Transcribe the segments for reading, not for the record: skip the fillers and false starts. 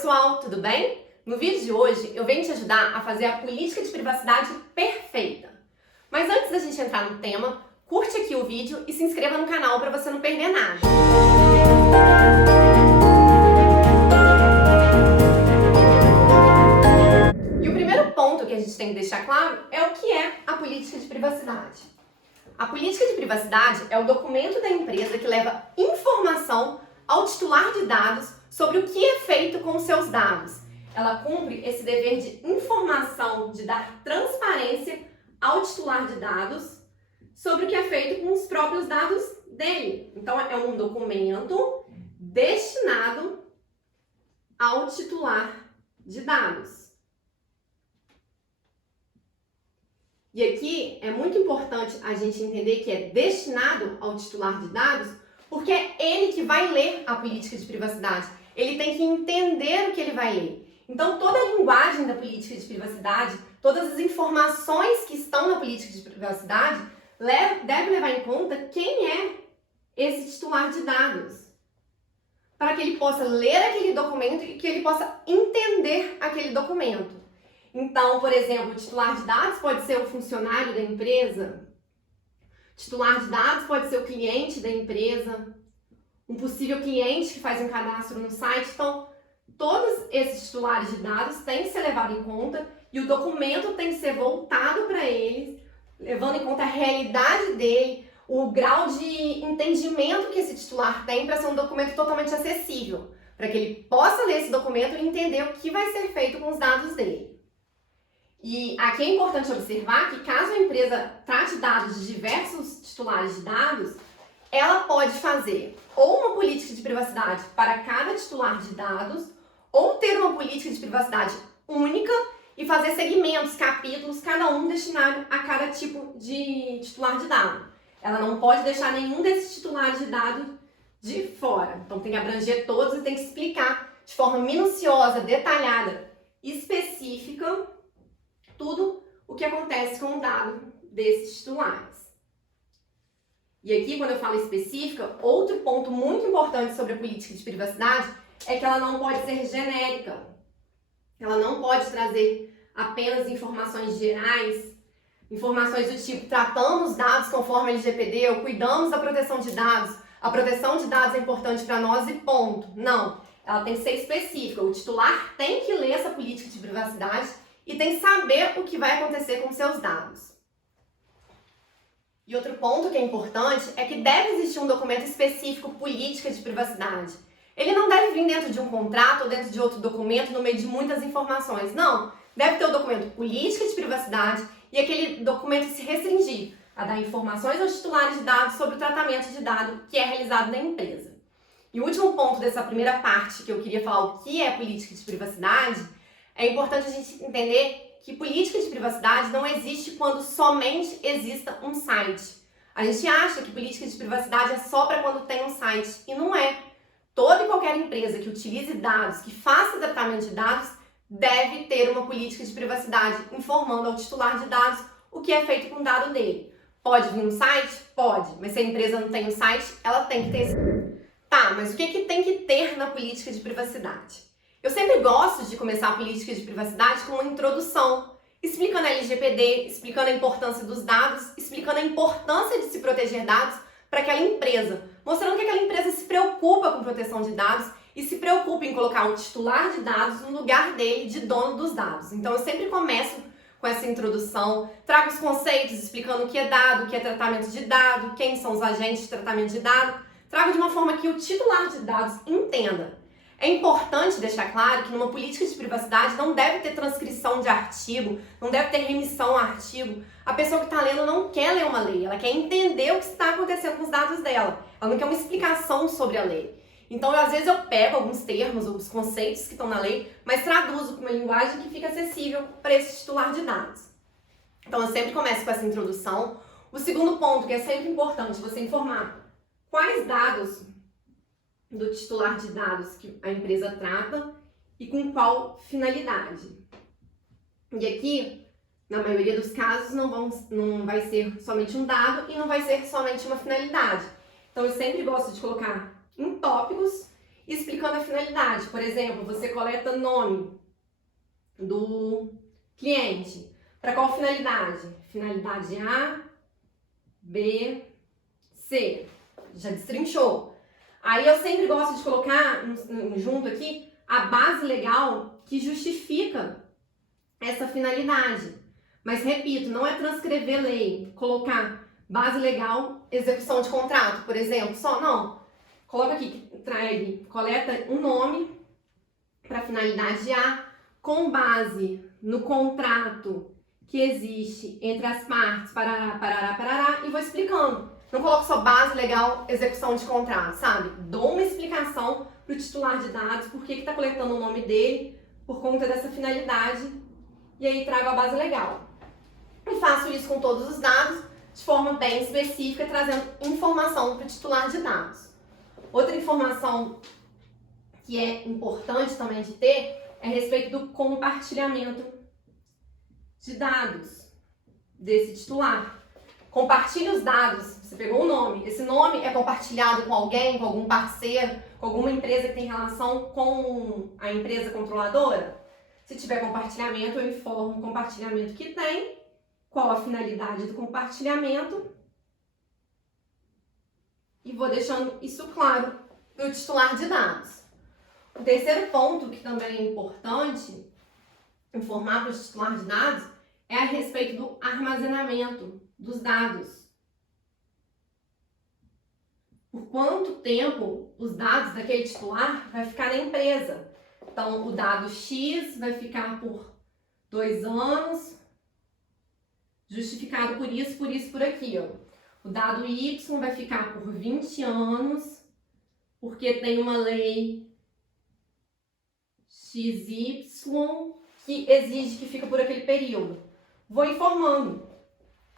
pessoal, tudo bem? No vídeo de hoje eu venho te ajudar a fazer a política de privacidade perfeita. Mas antes da gente entrar no tema, curte aqui o vídeo e se inscreva no canal para você não perder nada. E o primeiro ponto que a gente tem que deixar claro é o que é a política de privacidade. A política de privacidade é o documento da empresa que leva informação ao titular de dados sobre o que é feito com os seus dados. Ela cumpre esse dever de informação, de dar transparência ao titular de dados sobre o que é feito com os próprios dados dele. Então, é um documento destinado ao titular de dados. E aqui é muito importante a gente entender que é destinado ao titular de dados, porque é ele que vai ler a política de privacidade. Ele tem que entender o que ele vai ler. Então, toda a linguagem da política de privacidade, todas as informações que estão na política de privacidade, deve levar em conta quem é esse titular de dados, para que ele possa ler aquele documento e que ele possa entender aquele documento. Então, por exemplo, o titular de dados pode ser o funcionário da empresa, titular de dados pode ser o cliente da empresa, um possível cliente que faz um cadastro no site. Então, todos esses titulares de dados têm que ser levados em conta e o documento tem que ser voltado para eles, levando em conta a realidade dele, o grau de entendimento que esse titular tem para ser um documento totalmente acessível, para que ele possa ler esse documento e entender o que vai ser feito com os dados dele. E aqui é importante observar que caso a empresa trate dados de diversos titulares de dados, ela pode fazer ou uma política de privacidade para cada titular de dados, ou ter uma política de privacidade única e fazer segmentos, capítulos, cada um destinado a cada tipo de titular de dado. Ela não pode deixar nenhum desses titulares de dados de fora. Então tem que abranger todos e tem que explicar de forma minuciosa, detalhada, específica, tudo o que acontece com o dado desses titulares. E aqui, quando eu falo específica, outro ponto muito importante sobre a política de privacidade é que ela não pode ser genérica. Ela não pode trazer apenas informações gerais, informações do tipo tratamos dados conforme a LGPD ou cuidamos da proteção de dados, a proteção de dados é importante para nós e ponto. Não, ela tem que ser específica. O titular tem que ler essa política de privacidade e tem que saber o que vai acontecer com seus dados. E outro ponto que é importante é que deve existir um documento específico política de privacidade. Ele não deve vir dentro de um contrato ou dentro de outro documento no meio de muitas informações. Não, deve ter o documento política de privacidade e aquele documento se restringir a dar informações aos titulares de dados sobre o tratamento de dados que é realizado na empresa. E o último ponto dessa primeira parte que eu queria falar o que é política de privacidade, é importante a gente entender que política de privacidade não existe quando somente exista um site. A gente acha que política de privacidade é só para quando tem um site, e não é. Toda e qualquer empresa que utilize dados, que faça tratamento de dados, deve ter uma política de privacidade informando ao titular de dados o que é feito com o dado dele. Pode vir um site? Pode, mas se a empresa não tem um site, ela tem que ter esse. Tá, mas o que tem que ter na política de privacidade? Eu sempre gosto de começar a política de privacidade com uma introdução, explicando a LGPD, explicando a importância dos dados, explicando a importância de se proteger dados para aquela empresa, mostrando que aquela empresa se preocupa com proteção de dados e se preocupa em colocar o titular de dados no lugar dele de dono dos dados. Então eu sempre começo com essa introdução, trago os conceitos explicando o que é dado, o que é tratamento de dado, quem são os agentes de tratamento de dado, trago de uma forma que o titular de dados entenda. É importante deixar claro que numa política de privacidade não deve ter transcrição de artigo, não deve ter remissão a artigo. A pessoa que está lendo não quer ler uma lei, ela quer entender o que está acontecendo com os dados dela. Ela não quer uma explicação sobre a lei. Então, às vezes eu pego alguns termos, alguns conceitos que estão na lei, mas traduzo para uma linguagem que fica acessível para esse titular de dados. Então, eu sempre começo com essa introdução. O segundo ponto, que é sempre importante você informar quais dados do titular de dados que a empresa trata e com qual finalidade. E aqui, na maioria dos casos, não vai ser somente um dado e não vai ser somente uma finalidade. Então, eu sempre gosto de colocar em tópicos explicando a finalidade. Por exemplo, você coleta nome do cliente. Para qual finalidade? Finalidade A, B, C. Já destrinchou. Aí eu sempre gosto de colocar junto aqui a base legal que justifica essa finalidade. Mas repito, não é transcrever lei, colocar base legal, execução de contrato, por exemplo, só não. Coloca aqui, coleta um nome para finalidade A com base no contrato que existe entre as partes, parará, parará, parará, e vou explicando. Não coloco só base legal, execução de contrato, sabe? Dou uma explicação para o titular de dados, por que está coletando o nome dele, por conta dessa finalidade, e aí trago a base legal. E faço isso com todos os dados, de forma bem específica, trazendo informação para o titular de dados. Outra informação que é importante também de ter é a respeito do compartilhamento de dados desse titular. Compartilhe os dados, você pegou o nome, esse nome é compartilhado com alguém, com algum parceiro, com alguma empresa que tem relação com a empresa controladora? Se tiver compartilhamento, eu informo o compartilhamento que tem, qual a finalidade do compartilhamento e vou deixando isso claro para o titular de dados. O terceiro ponto que também é importante informar para o titular de dados é a respeito do armazenamento dos dados. Por quanto tempo os dados daquele titular vai ficar na empresa? Então, o dado X vai ficar por 2 anos, justificado por isso, por aqui, ó. O dado Y vai ficar por 20 anos, porque tem uma lei XY que exige que fica por aquele período. Vou informando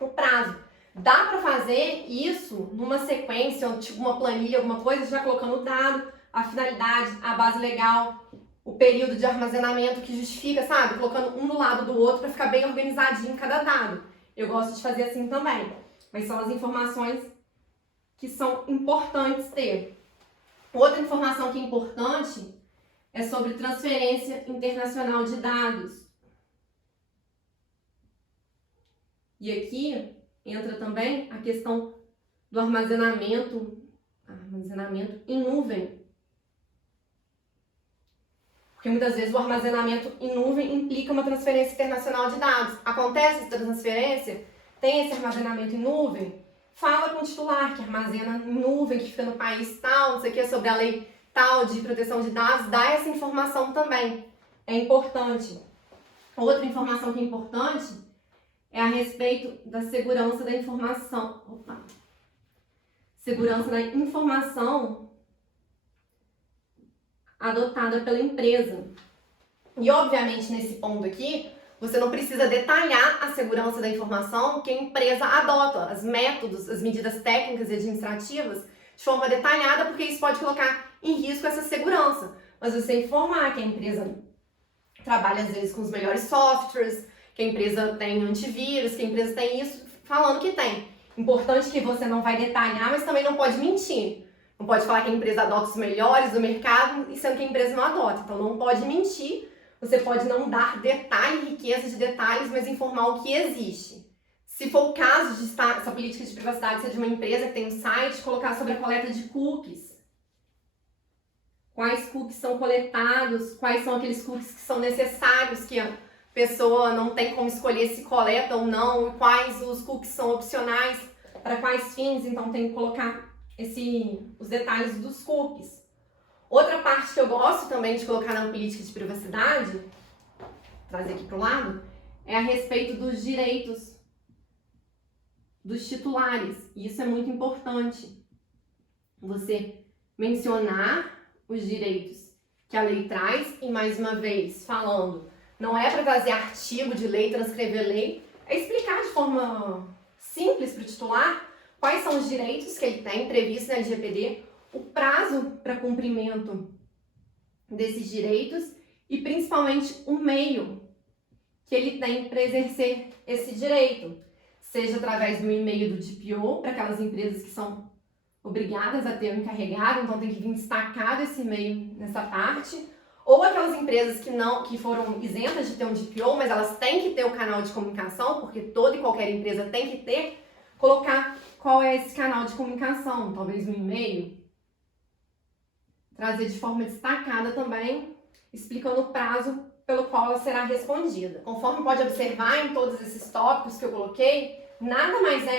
o prazo. Dá para fazer isso numa sequência, tipo uma planilha, alguma coisa, já colocando o dado, a finalidade, a base legal, o período de armazenamento que justifica, sabe? Colocando um do lado do outro para ficar bem organizadinho cada dado. Eu gosto de fazer assim também, mas são as informações que são importantes ter. Outra informação que é importante é sobre transferência internacional de dados. E aqui entra também a questão do armazenamento em nuvem. Porque muitas vezes o armazenamento em nuvem implica uma transferência internacional de dados. Acontece essa transferência, tem esse armazenamento em nuvem, fala com o titular que armazena em nuvem, que fica no país tal, não sei o que, sobre a lei tal de proteção de dados, dá essa informação também. É importante. Outra informação que é importante é a respeito da segurança da informação. Segurança da informação adotada pela empresa. E, obviamente, nesse ponto aqui, você não precisa detalhar a segurança da informação que a empresa adota, os métodos, as medidas técnicas e administrativas, de forma detalhada, porque isso pode colocar em risco essa segurança. Mas você informar que a empresa trabalha, às vezes, com os melhores softwares, que a empresa tem antivírus, que a empresa tem isso, falando que tem. Importante que você não vai detalhar, mas também não pode mentir. Não pode falar que a empresa adota os melhores do mercado, e sendo que a empresa não adota. Então não pode mentir, você pode não dar detalhe, riqueza de detalhes, mas informar o que existe. Se for o caso de estar, essa política de privacidade ser de uma empresa que tem um site, colocar sobre a coleta de cookies. Quais cookies são coletados, quais são aqueles cookies que são necessários, que a pessoa não tem como escolher se coleta ou não, e quais os cookies são opcionais, para quais fins, então tem que colocar os detalhes dos cookies. Outra parte que eu gosto também de colocar na política de privacidade, trazer aqui para o lado, é a respeito dos direitos dos titulares. E isso é muito importante. Você mencionar os direitos que a lei traz, e mais uma vez, falando, não é para trazer artigo de lei, transcrever lei, é explicar de forma simples para o titular quais são os direitos que ele tem previstos na LGPD, o prazo para cumprimento desses direitos e principalmente o meio que ele tem para exercer esse direito, seja através do e-mail do DPO, para aquelas empresas que são obrigadas a ter um encarregado, então tem que vir destacado esse e-mail nessa parte. Ou aquelas empresas que foram isentas de ter um DPO, mas elas têm que ter o canal de comunicação, porque toda e qualquer empresa tem que ter, colocar qual é esse canal de comunicação, talvez um e-mail, trazer de forma destacada também, explicando o prazo pelo qual ela será respondida. Conforme pode observar em todos esses tópicos que eu coloquei,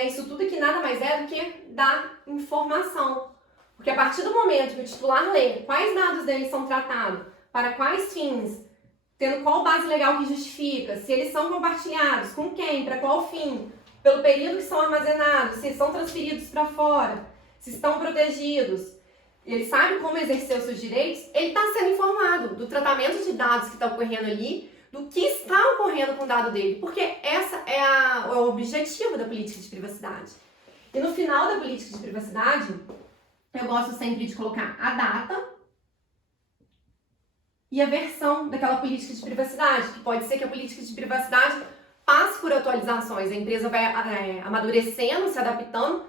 isso tudo aqui nada mais é do que dar informação. Porque a partir do momento que o titular lê quais dados dele são tratados, para quais fins, tendo qual base legal que justifica, se eles são compartilhados, com quem, para qual fim, pelo período que são armazenados, se são transferidos para fora, se estão protegidos, ele sabe como exercer os seus direitos, ele está sendo informado do tratamento de dados que está ocorrendo ali, do que está ocorrendo com o dado dele, porque essa é o objetivo da política de privacidade. E no final da política de privacidade, eu gosto sempre de colocar a data e a versão daquela política de privacidade, que pode ser que a política de privacidade passe por atualizações, a empresa vai amadurecendo, se adaptando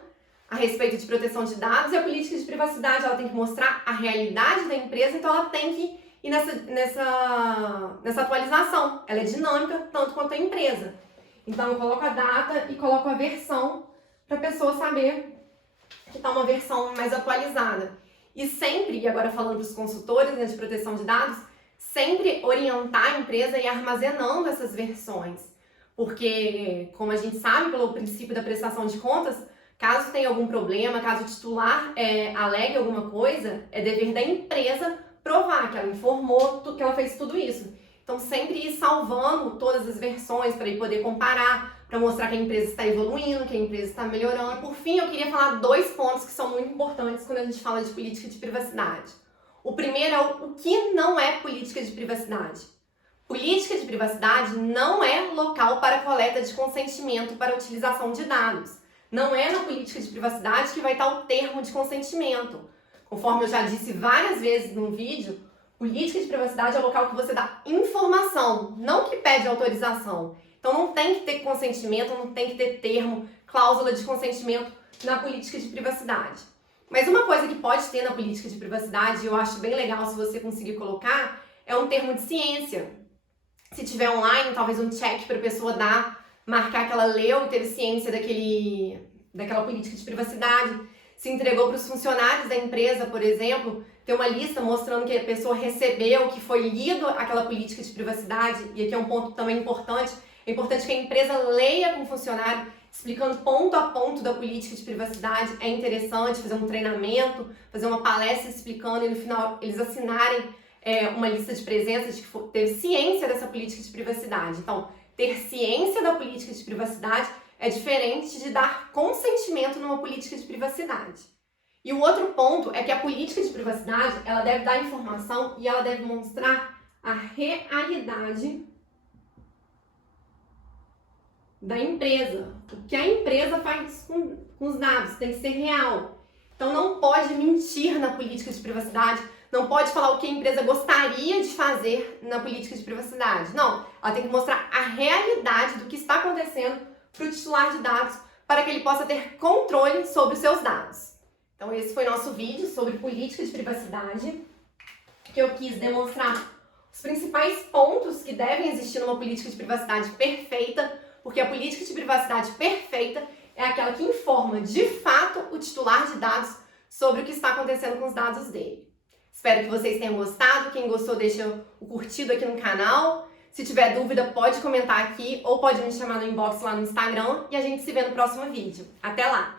a respeito de proteção de dados, e a política de privacidade ela tem que mostrar a realidade da empresa, então ela tem que ir nessa atualização. Ela é dinâmica tanto quanto a empresa. Então eu coloco a data e coloco a versão para a pessoa saber que está uma versão mais atualizada. E sempre, e agora falando para os consultores, né, de proteção de dados, sempre orientar a empresa a ir armazenando essas versões. Porque, como a gente sabe pelo princípio da prestação de contas, caso tenha algum problema, caso o titular alegue alguma coisa, é dever da empresa provar que ela informou, que ela fez tudo isso. Então, sempre ir salvando todas as versões para ele poder comparar, para mostrar que a empresa está evoluindo, que a empresa está melhorando. Por fim, eu queria falar 2 pontos que são muito importantes quando a gente fala de política de privacidade. O primeiro é o que não é política de privacidade. Política de privacidade não é local para coleta de consentimento para utilização de dados. Não é na política de privacidade que vai estar o termo de consentimento. Conforme eu já disse várias vezes num vídeo, política de privacidade é o local que você dá informação, não que pede autorização. Então não tem que ter consentimento, não tem que ter termo, cláusula de consentimento na política de privacidade. Mas uma coisa que pode ter na política de privacidade, e eu acho bem legal se você conseguir colocar, é um termo de ciência. Se tiver online, talvez um check para a pessoa marcar que ela leu e teve ciência daquela política de privacidade. Se entregou para os funcionários da empresa, por exemplo, ter uma lista mostrando que a pessoa recebeu, que foi lido aquela política de privacidade. E aqui é um ponto também importante. É importante que a empresa leia com o funcionário, explicando ponto a ponto da política de privacidade. É interessante fazer um treinamento, fazer uma palestra explicando e no final eles assinarem uma lista de presença de que teve ciência dessa política de privacidade. Então, ter ciência da política de privacidade é diferente de dar consentimento numa política de privacidade. E o outro ponto é que a política de privacidade, ela deve dar informação e ela deve mostrar a realidade da empresa. O que a empresa faz com os dados tem que ser real. Então não pode mentir na política de privacidade, não pode falar o que a empresa gostaria de fazer na política de privacidade. Não, ela tem que mostrar a realidade do que está acontecendo para o titular de dados, para que ele possa ter controle sobre os seus dados. Então esse foi nosso vídeo sobre política de privacidade, que eu quis demonstrar os principais pontos que devem existir numa política de privacidade perfeita, porque a política de privacidade perfeita é aquela que informa de fato o titular de dados sobre o que está acontecendo com os dados dele. Espero que vocês tenham gostado. Quem gostou, deixa o curtido aqui no canal. Se tiver dúvida, pode comentar aqui ou pode me chamar no inbox lá no Instagram e a gente se vê no próximo vídeo. Até lá!